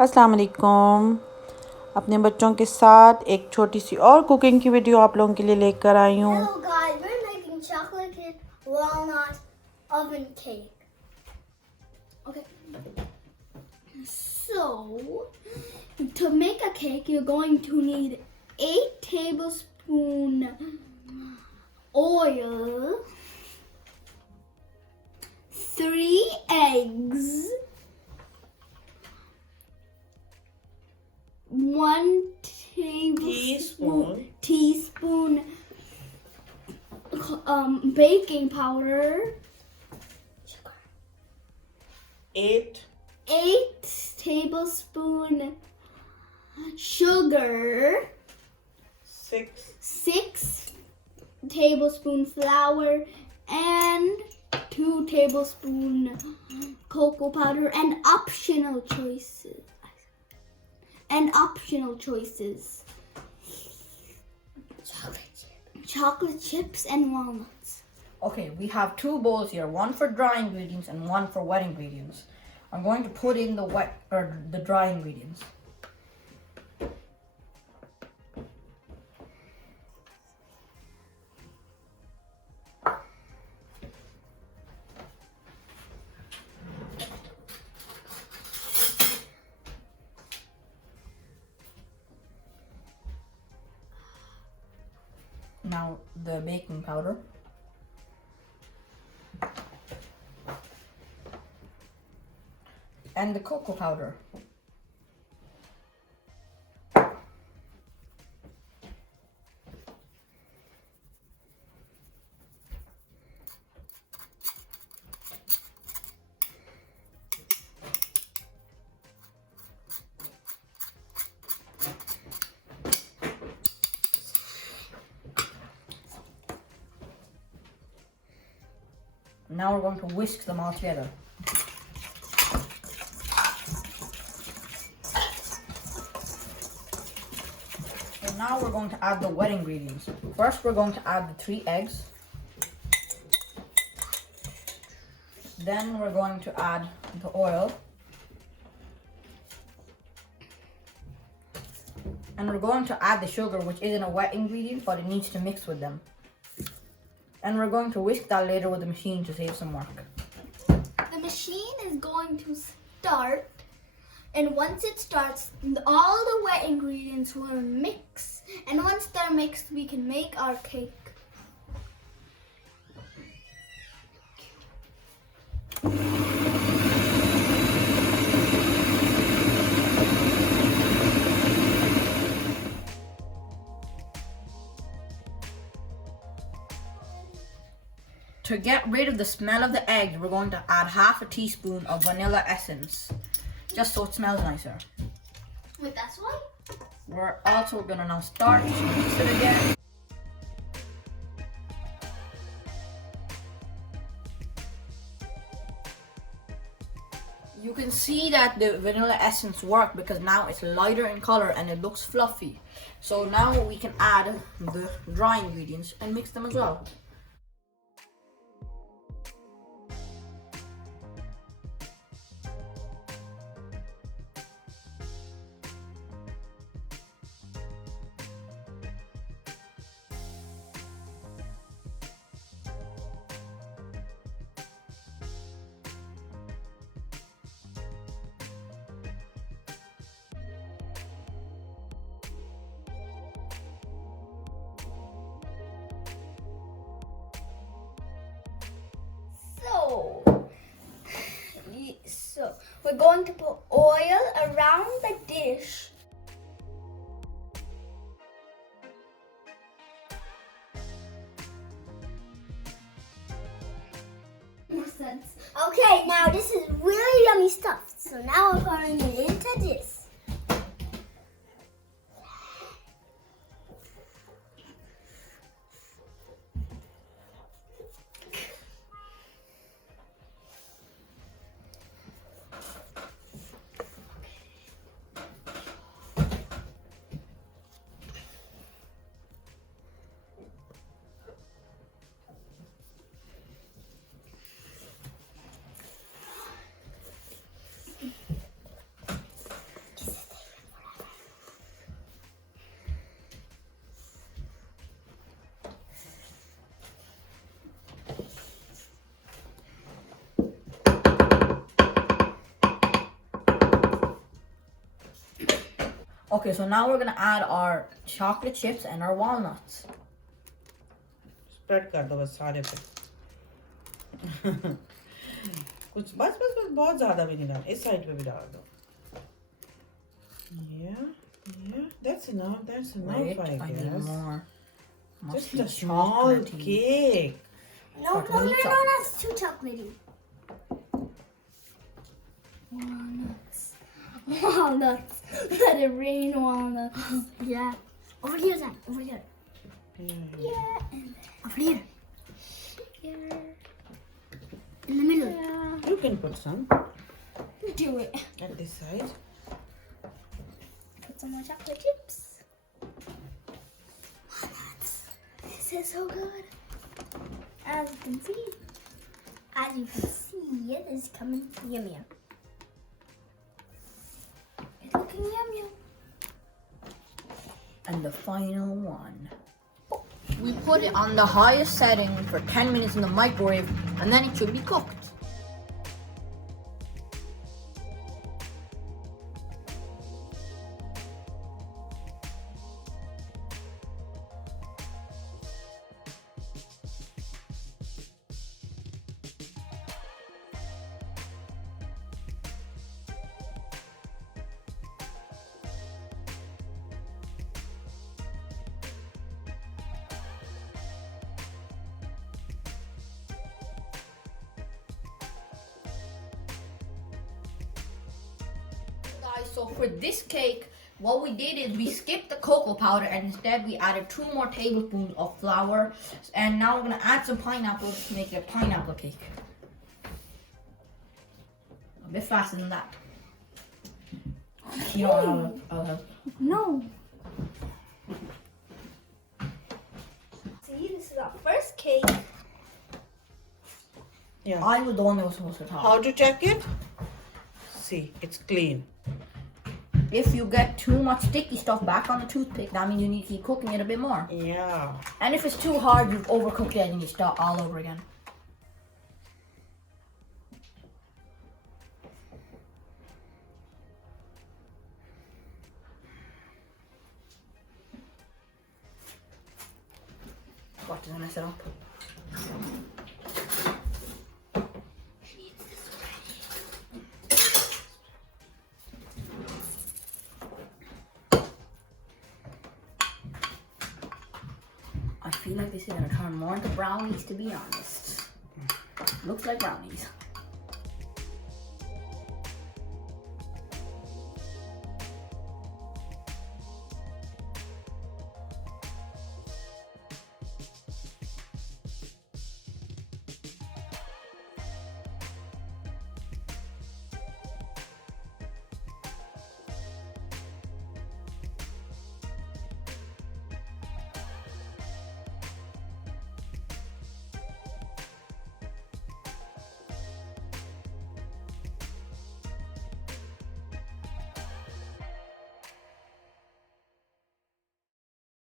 अस्सलाम वालेकुम। अपने बच्चों के साथ एक छोटी सी और कुकिंग की वीडियो आप लोगों के लिए लेकर आई हूँ। Hello guys, we're making chocolate chip walnut oven cake. Okay. So, to make a cake, you're going to need 8 tablespoons oil, 3 eggs, 1 teaspoon baking powder, 8 tablespoon sugar, 6 tablespoon flour, and 2 tablespoon cocoa powder, and optional choices. Chocolate chips and walnuts. Okay, we have 2 bowls here, one for dry ingredients and one for wet ingredients. I'm going to put in the dry ingredients. Now the baking powder. And the cocoa powder. Now we're going to whisk them all together. So now we're going to add the wet ingredients. First we're going to add the 3 eggs. Then we're going to add the oil. And we're going to add the sugar, which isn't a wet ingredient, but it needs to mix with them. And we're going to whisk that later with the machine to save some work. The machine is going to start, and once it starts, all the wet ingredients will mix. And once they're mixed, we can make our cake. To get rid of the smell of the eggs, we're going to add half a teaspoon of vanilla essence, just so it smells nicer. Wait, that's why? We're also gonna now start to mix it again. You can see that the vanilla essence worked because now it's lighter in color and it looks fluffy. So now we can add the dry ingredients and mix them as well. So we're going to put oil around the dish. Makes sense. Okay, now this is really yummy stuff. So now we're pouring it into this. Okay, so now we're gonna add our chocolate chips and our walnuts. Spread कर दो बस सारे पे कुछ बस बस बस बहुत ज़्यादा भी नहीं डाल इस साइड पे भी डाल दो yeah that's enough Wait, I I need guess more. just Must a be small chocolatey. cake No, But no, we no, need no, chocolate. that's too chocolatey. Walnuts. Walnuts. Let it rain walnuts. Yeah. Over here, Zan. Over here. Yeah. And over here. Here. In the middle. you can put some Do it. at this side Put some more chocolate chips. Walnuts. This is so good. As you can see, it is coming yum yum. It's looking yum yum. And the final one. We put it on the highest setting for 10 minutes in the microwave, and then it should be cooked. Guys, so for this cake, what we did is we skipped the cocoa powder and instead we added 2 more tablespoons of flour. And now we're gonna add some pineapples to make it a pineapple cake. A bit faster than that. You know, I'll help. No. See, this is our first cake. yeah I was the one that was supposed to talk. how to check it see it's clean If you get too much sticky stuff back on the toothpick, that means you need to keep cooking it a bit more. yeah And if it's too hard, you've overcooked it and you start all over again. What, did I mess it up? I feel like this is gonna turn more into brownies, to be honest. Looks like brownies.